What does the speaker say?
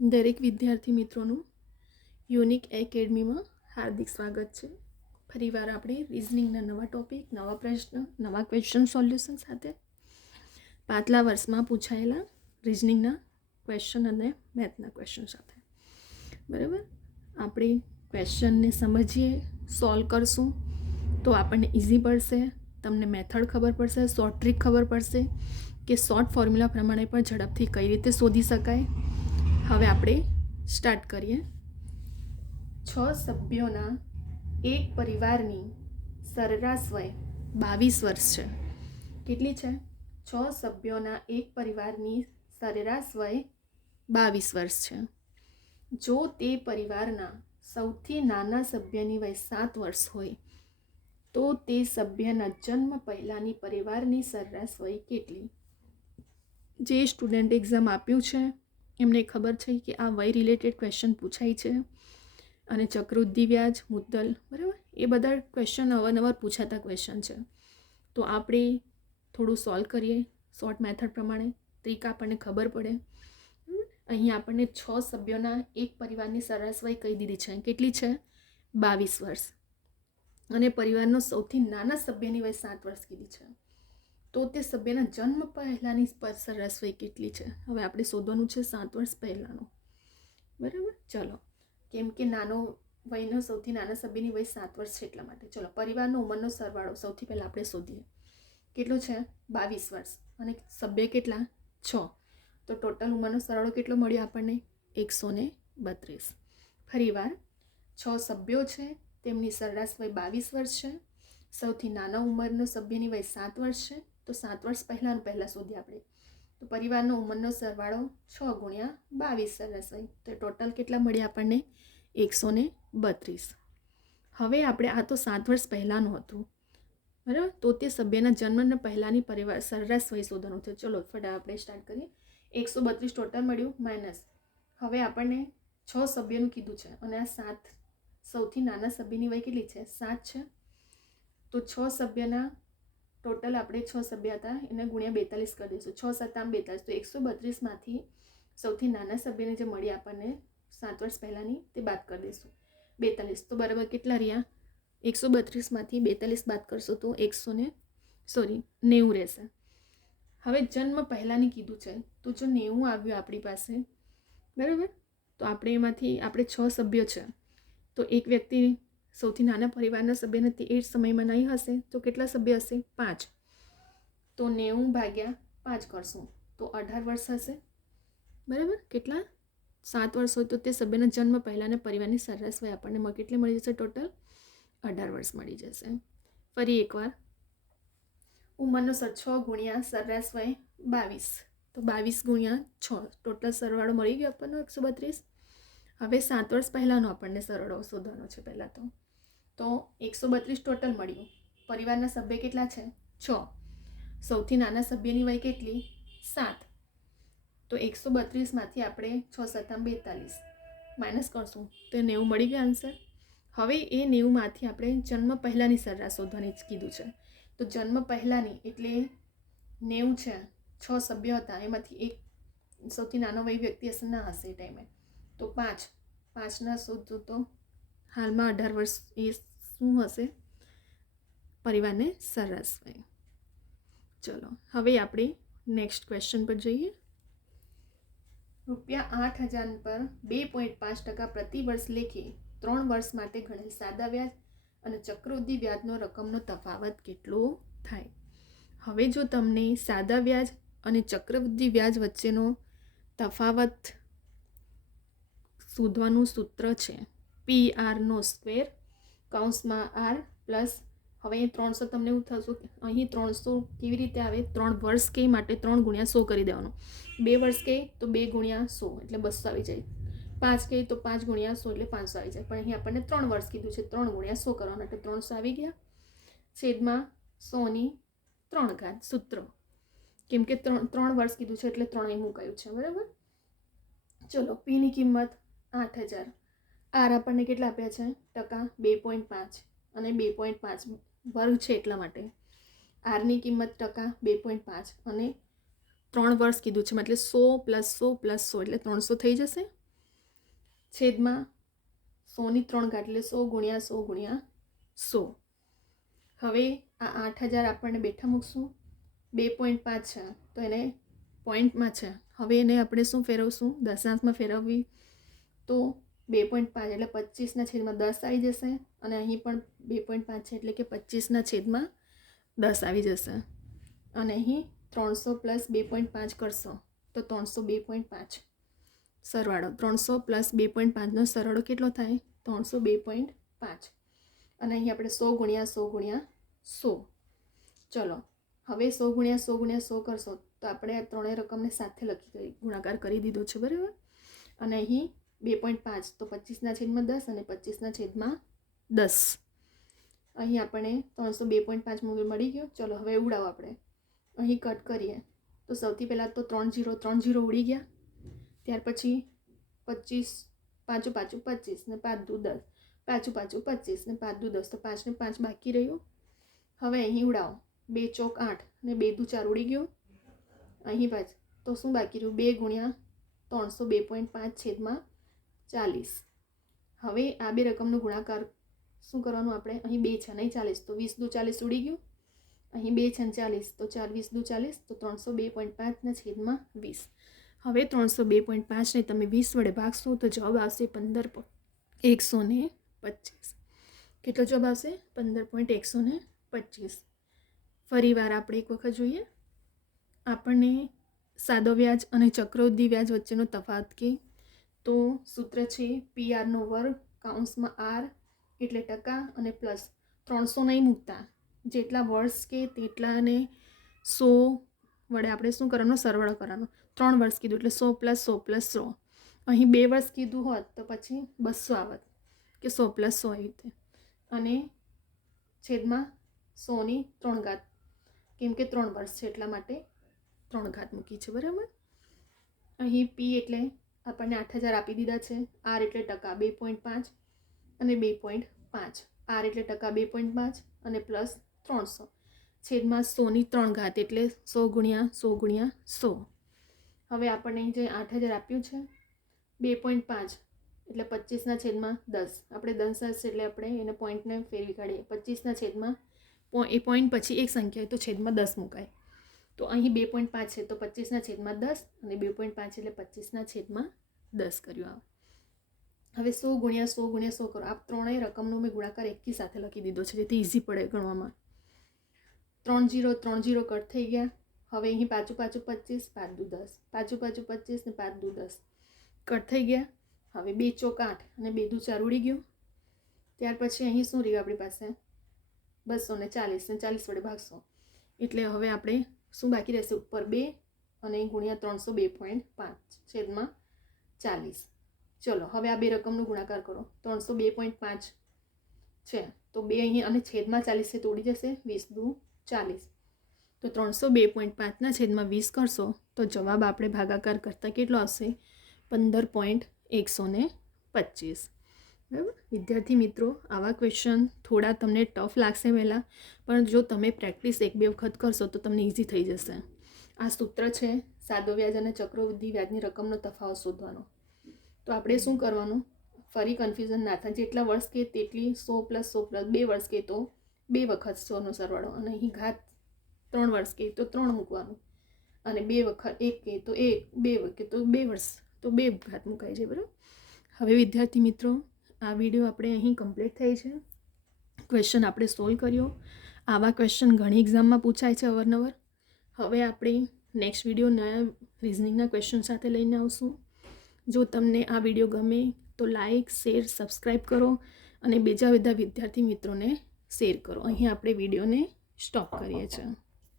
દરેક વિદ્યાર્થી મિત્રોનું યુનિક એકેડમીમાં હાર્દિક સ્વાગત છે. ફરીવાર આપણે રિઝનિંગના નવા ટોપિક, નવા પ્રશ્ન, નવા ક્વેશ્ચન સોલ્યુશન સાથે પાછલા વર્ષમાં પૂછાયેલા રિઝનિંગના ક્વેશ્ચન અને મેથના ક્વેશ્ચન સાથે બરાબર. આપણે ક્વેશ્ચનને સમજીએ, સોલ્વ કરશું તો આપણને ઇઝી પડશે. તમને મેથડ ખબર પડશે, શોર્ટ ટ્રીક ખબર પડશે કે શોર્ટ ફોર્મ્યુલા પ્રમાણે પણ ઝડપથી કઈ રીતે શોધી શકાય. હવે આપણે સ્ટાર્ટ કરીએ. 6 સભ્યોના એક પરિવારની સરેરાશ વય 22 વર્ષ છે. કેટલી છે? 6 સભ્યોના એક પરિવારની સરેરાશ વય 22 વર્ષ છે. જો તે પરિવારના સૌથી નાના સભ્યની વય 7 વર્ષ હોય તો તે સભ્યના જન્મ પહેલાંની પરિવારની સરેરાશ વય કેટલી? જે સ્ટુડન્ટ એક્ઝામ આપ્યું છે એમને ખબર છે કે આ વય રિલેટેડ ક્વેશ્ચન પૂછાય છે. અને ચક્રવૃદ્ધિ વ્યાજ, મુદ્દલ, બરાબર, એ બધા ક્વેશ્ચન અવારનવાર પૂછાતા ક્વેશ્ચન છે. તો આપણે થોડું સોલ્વ કરીએ શોર્ટ મેથડ પ્રમાણે, ટ્રીક આપણને ખબર પડે. અહીં આપણને 6 સભ્યોના એક પરિવારની સરેરાશ વય કહી દીધી છે. કેટલી છે? 22 વર્ષ. અને પરિવારનો સૌથી નાના સભ્યની વય 7 વર્ષ કીધી છે. તો તે સભ્યના જન્મ પહેલાંની સરેરાશ વય કેટલી છે? હવે આપણે શોધવાનું છે 7 વર્ષ પહેલાંનો. બરાબર, ચલો. કેમ કે નાનો વયનો સૌથી નાના સભ્યની વય 7 વર્ષ છે એટલા માટે. ચલો, પરિવારનો ઉંમરનો સરવાળો સૌથી પહેલાં આપણે શોધીએ. કેટલો છે? 22 વર્ષ. અને સભ્ય કેટલા? 6. તો ટોટલ ઉંમરનો સરવાળો કેટલો મળ્યો આપણને? 132. ફરીવાર 6 સભ્યો છે, તેમની સરેરાશ વય 22 વર્ષ છે. સૌથી નાના ઉંમરનો સભ્યની વય 7 વર્ષ છે. તો 7 વર્ષ પહેલાં શોધીએ આપણે. તો પરિવારનો ઉંમરનો સરવાળો 6 ગુણ્યા 22 સરેરાશ વય. તો ટોટલ કેટલા મળ્યા આપણને? 132. હવે આપણે આ તો 7 વર્ષ પહેલાંનું હતું, બરાબર. તો તે સભ્યના જન્મના પહેલાંની પરિવાર સરેરાશ વય શોધવાનું છે. ચલો ફટાફટ આપણે સ્ટાર્ટ કરીએ. 132 ટોટલ મળ્યું માઇનસ. હવે આપણને 6 સભ્યોનું કીધું છે અને આ 7 સૌથી નાના સભ્યની વય કેટલી છે? 7 છે. તો 6 સભ્યના ટોટલ આપણે 6 સભ્ય હતા એને ગુણ્યા 42 કરી દઈશું. 6 7 42. તો 132માંથી સૌથી નાના સભ્યને જે મળી આપણને 7 વર્ષ પહેલાંની તે બાદ કરી દઈશું. 42. તો બરાબર કેટલા રહ્યા? 132માંથી 42 બાદ કરશો તો 90 રહેશે. હવે જન્મ પહેલાંની કીધું છે તો જો 90 આવ્યું આપણી પાસે, બરાબર, તો આપણે એમાંથી આપણે 6 સભ્યો છે તો એક વ્યક્તિ સૌથી નાના પરિવારના સભ્યને તે એ સમયમાં નહીં હશે તો કેટલા સભ્ય હશે? 5. તો 90 ભાગ્યા 5 કરશું તો 18 વર્ષ હશે, બરાબર. કેટલા? 7 વર્ષ હોય તો તે સભ્યના જન્મ પહેલાંના પરિવારની સરેરાશ વય આપણને કેટલી મળી જશે? ટોટલ 18 વર્ષ મળી જશે. ફરી એકવાર ઉંમરનો 6 ગુણ્યા સરેરાશ વય 22. તો 22 ગુણ્યા 6 ટોટલ સરવાળો મળી ગયો આપણને 132. હવે 7 વર્ષ પહેલાંનો આપણને સરવાળો શોધવાનો છે પહેલાં તો 132 ટોટલ મળ્યું. પરિવારના સભ્ય કેટલા છે? 6. સૌથી નાના સભ્યની વય કેટલી? 7. તો 132માંથી આપણે 6 7 42 માઇનસ કરશું તો 90 મળી ગયા આન્સર. હવે એ 90માંથી આપણે જન્મ પહેલાંની સરેરાશ શોધવાની જ કીધું છે. તો જન્મ પહેલાંની એટલે 90 છે, 6 સભ્યો હતા એમાંથી એક સૌથી નાનો વય વ્યક્તિ હશે ના હશે એ ટાઈમે, તો 5 શોધતું તો હાલમાં 18 વર્ષ એ શું હશે? પરિવારને સરેરાશ વય. ચલો હવે આપણે નેક્સ્ટ ક્વેશ્ચન પર જઈએ. ₹8,000 પર 2.5% પ્રતિ વર્ષ લેખે 3 વર્ષ માટે ગણેલ સાદા વ્યાજ અને ચક્રવૃદ્ધિ વ્યાજનો રકમનો તફાવત કેટલો થાય? હવે જો તમને સાદા વ્યાજ અને ચક્રવૃદ્ધિ વ્યાજ વચ્ચેનો તફાવત શોધવાનું સૂત્ર છે PR² કૌંસમાં R પ્લસ, હવે અહીં 300 તમને એવું થશે અહીં 300 કેવી રીતે આવે? 3 વર્ષ કે માટે 3 ગુણ્યા 100 કરી દેવાનું. 2 વર્ષ કે તો 2 ગુણ્યા 100 એટલે 200 આવી જાય. 5 કે તો 5 ગુણ્યા 100 એટલે 500 આવી જાય. પણ અહીં આપણને 3 વર્ષ કીધું છે, 3 ગુણ્યા 100 કરવાના એટલે 300 આવી ગયા. છેદમાં 100/3 સૂત્ર. કેમ કે 3 વર્ષ કીધું છે એટલે 3 અહીં મુકાયું છે, બરાબર. ચલો, પીની કિંમત 8,000. આર આપણને કેટલા આપ્યા છે? ટકા 2.5 અને 2.5 વર્ગ છે એટલા માટે. આરની કિંમત ટકા 2.5 અને 3 વર્ષ કીધું છે, મતલબ 100 + 100 + 100 એટલે 300 થઈ જશે. છેદમાં 100 ની 3 ઘાત એટલે 100 ગુણ્યા 100 ગુણ્યા 100. હવે આ 8000 આપણને બેઠા મૂકશું. 2.5 છે તો એને પોઈન્ટમાં છે. હવે એને આપણે શું ફેરવશું? દશાંશમાં ફેરવવી તો 2.5 એટલે 25/10 આવી જશે. અને અહીં પણ 2.5 છે એટલે કે 25/10 આવી જશે. અને અહીં 300 + 2.5 કરશો તો 302.5 સરવાળો. 300 + 2.5નો સરવાળો કેટલો થાય? 302.5. અને અહીં આપણે 100 ગુણ્યા 100 ગુણ્યા 100. ચલો હવે 100 ગુણ્યા 100 ગુણ્યા 100 કરશો તો આપણે આ ત્રણેય રકમને સાથે ગુણાકાર કરી દીધો છે, બરાબર. અને અહીં 2.5 તો 25/10 અને 25/10. અહીં આપણે 302.5 મળી ગયો. ચલો હવે ઉડાવો. આપણે અહીં કટ કરીએ તો સૌથી પહેલાં તો 3 0 ઉડી ગયા. ત્યાર પછી 25 પાછું 25 ને 5 10 પાછું 25 ને 5 10 તો 5 ને 5 બાકી રહ્યું. હવે અહીં ઉડાવો. 2 ચોક 8 ને 2 4 ઉડી ગયું. અહીં પાછું તો શું બાકી રહ્યું? 2 ગુણ્યા 302.5 / 40. હવે આ બે રકમનો ગુણાકાર શું કરવાનું આપણે? અહીં 2 છે નહીં 40 તો 20 દુ 40 ઉડી ગયું. અહીં 2 છે 40 તો 4 20 દુ 40 તો 302.5 / 20. હવે 302.5 ને તમે 20 વડે ભાગશો તો જવાબ આવશે 15.125. કેટલો જવાબ આવશે? 15.125. ફરી વાર આપણે એક વખત જોઈએ. આપણને સાદો વ્યાજ અને ચક્રવૃદ્ધિ વ્યાજ વચ્ચેનો તફાવત કે તો સૂત્ર છે PR² કૌંસમાં R એટલે ટકા અને પ્લસ 300 નહીં મૂકતા. જેટલા વર્ષ કે તેટલાને 100 વડે આપણે શું કરવાનો? સરવાળો કરવાનો. 3 વર્ષ કીધું એટલે 100 + 100 + 100. અહીં 2 વર્ષ કીધું હોત તો પછી 200 આવત કે 100 + 100 એ રીતે. અને છેદમાં 100 ની 3 ઘાત કેમ કે 3 વર્ષ છે એટલા માટે 3 ઘાત મૂકી છે, બરાબર. અહીં P એટલે આપણને 8000 આપી દીધા છે. R એટલે ટકા 2.5 અને 2.5. R એટલે ટકા 2.5 અને પ્લસ 300 છેદમાં 100 ની 3 ઘાત એટલે 100 ગુણ્યા 100 ગુણ્યા 100. હવે આપણને જે 8000 આપ્યું છે 2.5 એટલે 25/10. આપણે દશાંશ એટલે આપણે એને પોઈન્ટને ફેરવી કાઢીએ. 25/, એ પોઈન્ટ પછી એક સંખ્યા હોય તો છેદમાં 10 મુકાય. તો અહીં 2.5 છે તો 25/10 અને 2.5 એટલે 25/10 કર્યું. હવે 100 ગુણ્યા 100 ગુણ્યા 100 કરો. આ ત્રણેય રકમનો મેં ગુણાકાર એકી સાથે લખી દીધો છે જેથી ઇઝી પડે ગણવામાં. 3 0 3 0 કટ થઈ ગયા. હવે અહીં પાછું 25 5 દુ 10 પાછું 25 ને 5 દુ 10 કટ થઈ ગયા. હવે 2 ચોક 8 અને 2 દુ 4 ઉડી ગયું. ત્યાર પછી અહીં શું રહ્યું આપણી પાસે? 240 ને 40 વડે ભાગશો એટલે હવે આપણે શું બાકી રહેશે? ઉપર 2 અને ગુણ્યા 302.5 છેદમાં 40. ચલો હવે આ બે રકમનો ગુણાકાર કરો. 302.5 છે તો 2 અહીં અને છેદમાં 40 છે તો ઉડી જશે. 20 દુ 40 તો 302.5 છેદમાં 20 કરશો તો જવાબ આપણે ભાગાકાર કરતાં કેટલો આવશે? 15.125. બરાબર. વિદ્યાર્થી મિત્રો, આવા ક્વેશ્ચન થોડા તમને ટફ લાગશે પહેલાં, પણ જો તમે પ્રેક્ટિસ 1-2 વખત કરશો તો તમને ઇઝી થઈ જશે. આ સૂત્ર છે સાદો વ્યાજ અને ચક્રવૃદ્ધિ વ્યાજની રકમનો તફાવત શોધવાનો. તો આપણે શું કરવાનું? ફરી કન્ફ્યુઝન ના થાય. જેટલા વર્ષ કે તેટલી 100 + 100 + 2 વર્ષ કે તો 2 વખત 100નો સરવાળો. અને અહીં ઘાત 3 વર્ષ કે તો 3 મૂકવાનું. અને 2 વખત 1 કે તો 1, 2 કે તો 2 વર્ષ તો 2 ઘાત મુકાય છે, બરાબર. હવે વિદ્યાર્થી મિત્રો, આ વિડીયો આપણે અહીં કમ્પ્લીટ થઈ છે. ક્વેશ્ચન આપણે સોલ્વ કર્યો. આવા ક્વેશ્ચન ઘણી એક્ઝામમાં પૂછાય છે અવારનવાર. હવે આપણે નેક્સ્ટ વિડીયો નયા રિઝનિંગના ક્વેશ્ચન સાથે લઈને આવશું. જો તમને આ વિડીયો ગમે તો લાઇક, શેર, સબસ્ક્રાઈબ કરો અને બીજા બધા વિદ્યાર્થી મિત્રોને શેર કરો. અહીં આપણે વિડીયોને સ્ટોપ કરીએ છીએ.